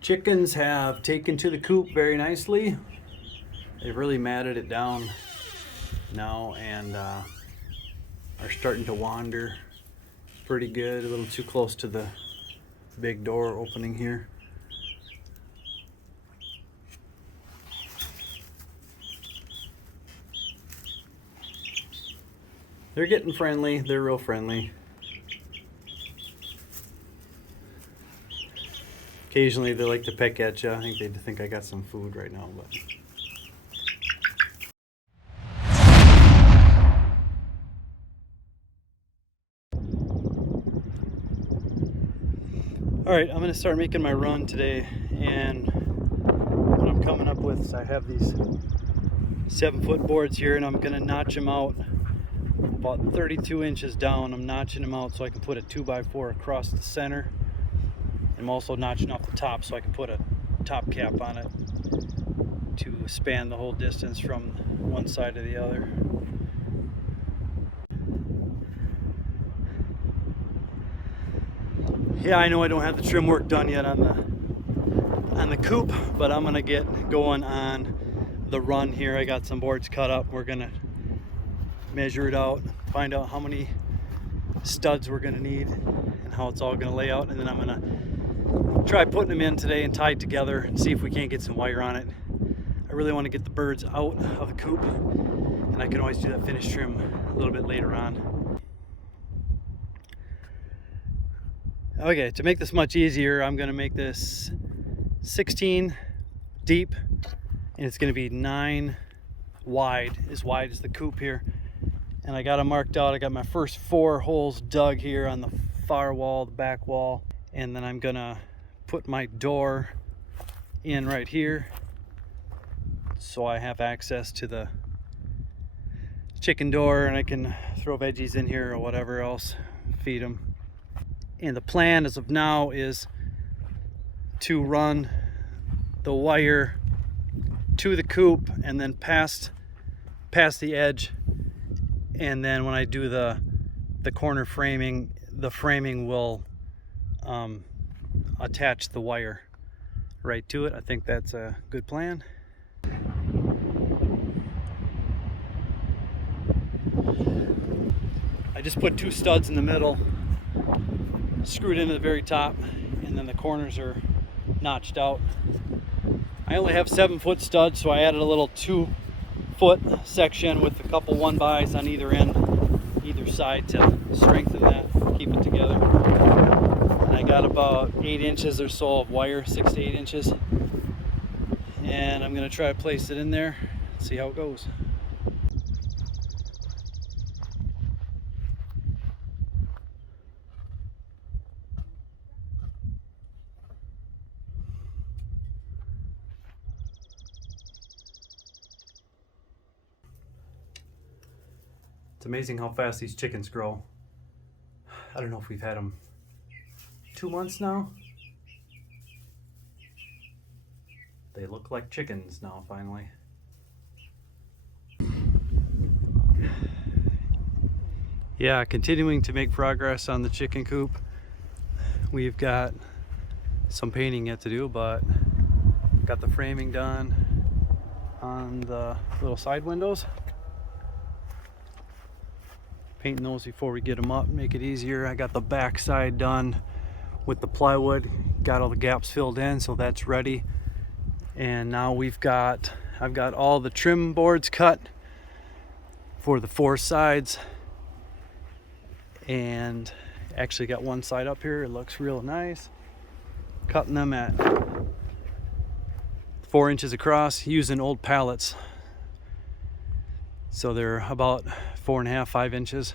Chickens have taken to the coop very nicely. They've really matted it down now and are starting to wander pretty good. A little too close to the big door opening here. They're getting friendly. They're real friendly. Occasionally they like to peck at you. I think they think I got some food right now, but all right, I'm gonna start making my run today, and what I'm coming up with is I have these 7-foot boards here, and I'm gonna notch them out about 32 inches down. I'm notching them out so I can put a 2x4 across the center. I'm also notching off the top so I can put a top cap on it to span the whole distance from one side to the other. Yeah, I know I don't have the trim work done yet on the coop, but I'm gonna get going on the run here. I got some boards cut up. We're gonna measure it out, find out how many studs we're gonna need and how it's all gonna lay out, and then I'm gonna try putting them in today and tie it together and see if we can't get some wire on it. I really want to get the birds out of the coop, and I can always do that finish trim a little bit later on. Okay, to make this much easier, I'm going to make this 16 deep, and it's going to be 9 wide as the coop here. And I got them marked out. I got my first 4 holes dug here on the far wall, the back wall, and then I'm gonna put my door in right here so I have access to the chicken door, and I can throw veggies in here or whatever else, feed them. And the plan as of now is to run the wire to the coop and then past the edge, and then when I do the corner framing, the framing will attach the wire right to it. I think that's a good plan. I just put 2 studs in the middle, screwed into the very top, and then the corners are notched out. I only have 7-foot studs, so I added a little 2-foot section with a couple 1-bys on either end, either side, to strengthen that, keep it together. And I got about 8 inches or so of wire, 6 to 8 inches, and I'm gonna try to place it in there, see how it goes. It's amazing how fast these chickens grow. I don't know if we've had them 2 months now. They look like chickens now, finally. Yeah, continuing to make progress on the chicken coop. We've got some painting yet to do, but got the framing done on the little side windows. Painting those before we get them up, make it easier. I got the back side done with the plywood, got all the gaps filled in, so that's ready. And now I've got all the trim boards cut for the 4 sides, and actually got one side up here. It looks real nice. Cutting them at 4 inches across using old pallets, so they're about 4.5, 5 inches,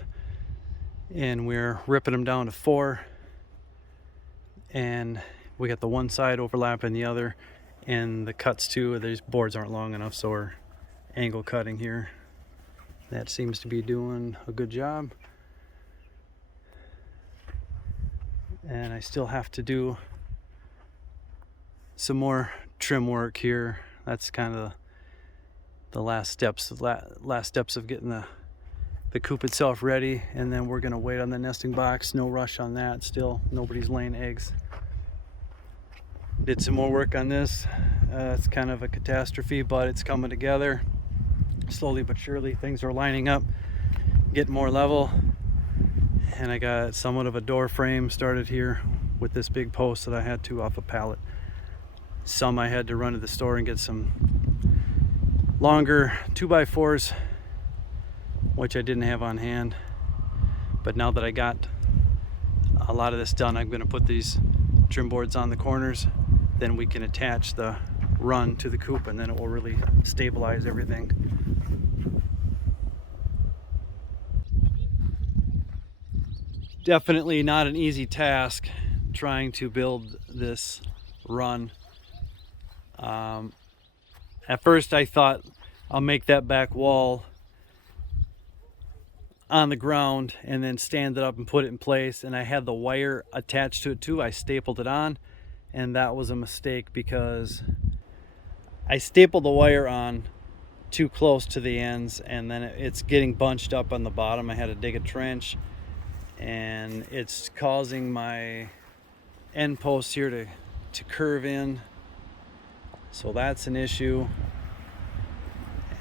and we're ripping them down to 4, and we got the one side overlapping the other, and the cuts too. These boards aren't long enough, so we're angle cutting here. That seems to be doing a good job. And I still have to do some more trim work here. That's kind of the last steps of getting the coop itself ready, and then we're gonna wait on the nesting box. No rush on that still. Nobody's laying eggs. Did some more work on this. It's kind of a catastrophe, but it's coming together slowly but surely. Things are lining up, getting more level, and I got somewhat of a door frame started here with this big post that I had to off a pallet. Some I had to run to the store and get some longer 2x4s, which I didn't have on hand. But now that I got a lot of this done, I'm going to put these trim boards on the corners. Then we can attach the run to the coop, and then it will really stabilize everything. Definitely not an easy task trying to build this run. At first I thought I'll make that back wall on the ground and then stand it up and put it in place, and I had the wire attached to it too. I stapled it on, and that was a mistake because I stapled the wire on too close to the ends, and then it's getting bunched up on the bottom. I had to dig a trench, and it's causing my end posts here to curve in, so that's an issue.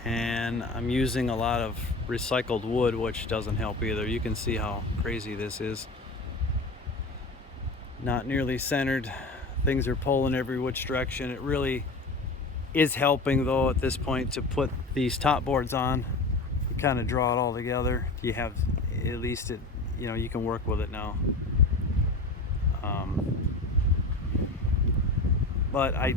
And I'm using a lot of recycled wood, which doesn't help either. You can see how crazy this is. Not nearly centered. Things are pulling every which direction. It really is helping though at this point to put these top boards on. You kind of draw it all together. You have at least it, you know, you can work with it now. But I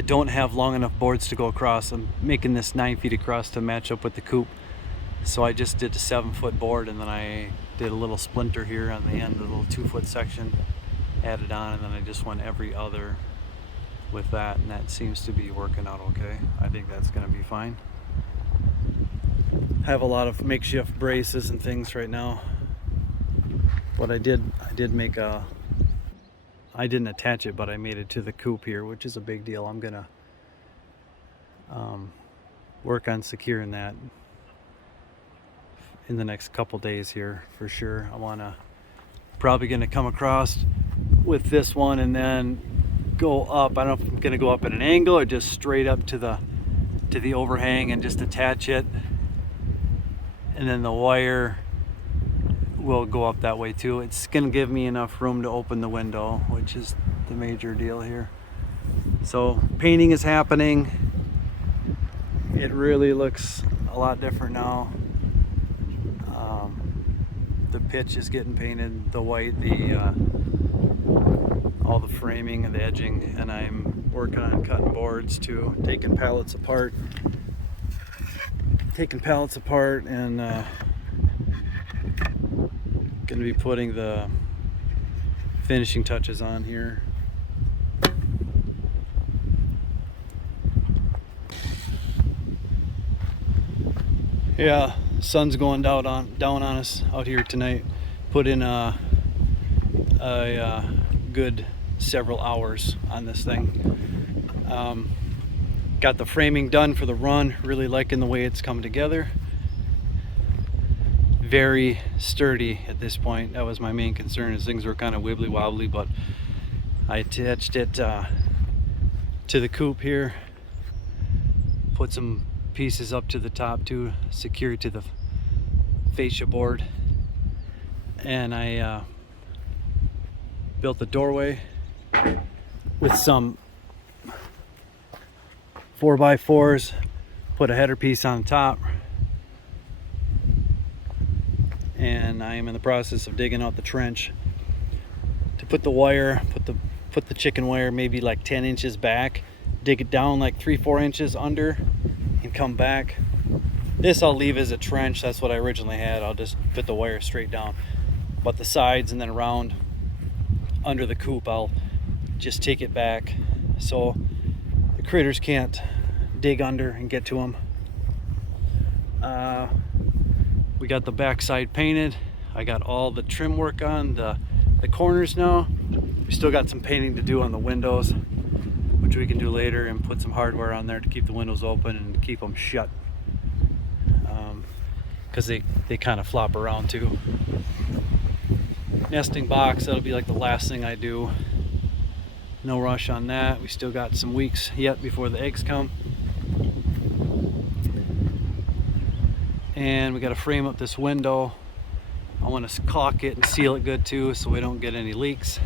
don't have long enough boards to go across. I'm making this 9 feet across to match up with the coop. So I just did a 7-foot board, and then I did a little splinter here on the end, a little 2-foot section added on, and then I just went every other with that, and that seems to be working out okay. I think that's gonna be fine. I have a lot of makeshift braces and things right now. But I did make a, I didn't attach it, but I made it to the coop here, which is a big deal. I'm gonna work on securing that in the next couple days here for sure. Probably gonna come across with this one and then go up. I don't know if I'm gonna go up at an angle or just straight up to the overhang and just attach it, and then the wire will go up that way too. It's gonna give me enough room to open the window, which is the major deal here. So painting is happening. It really looks a lot different now. The pitch is getting painted, the white, all the framing and the edging, and I'm working on cutting boards too, taking pallets apart and going to be putting the finishing touches on here. Yeah, sun's going down on us out here tonight. Put in a good several hours on this thing. Got the framing done for the run. Really liking the way it's come together. Very sturdy at this point. That was my main concern, is things were kind of wibbly wobbly, but I attached it to the coop here, put some pieces up to the top to secure it to the fascia board, and I built the doorway with some 4x4s, put a header piece on top, and I am in the process of digging out the trench to put the wire, put the chicken wire maybe like 10 inches back, dig it down like 3-4 inches under, and come back. This I'll leave as a trench. That's what I originally had. I'll just put the wire straight down, but the sides and then around under the coop I'll just take it back so the critters can't dig under and get to them. We got the backside painted. I got all the trim work on the corners now. We still got some painting to do on the windows, which we can do later, and put some hardware on there to keep the windows open and keep them shut, because they kind of flop around too. nesting box, that'll be like the last thing I do. No rush on that. We still got some weeks yet before the eggs come. And we got to frame up this window. I want to caulk it and seal it good too, so we don't get any leaks.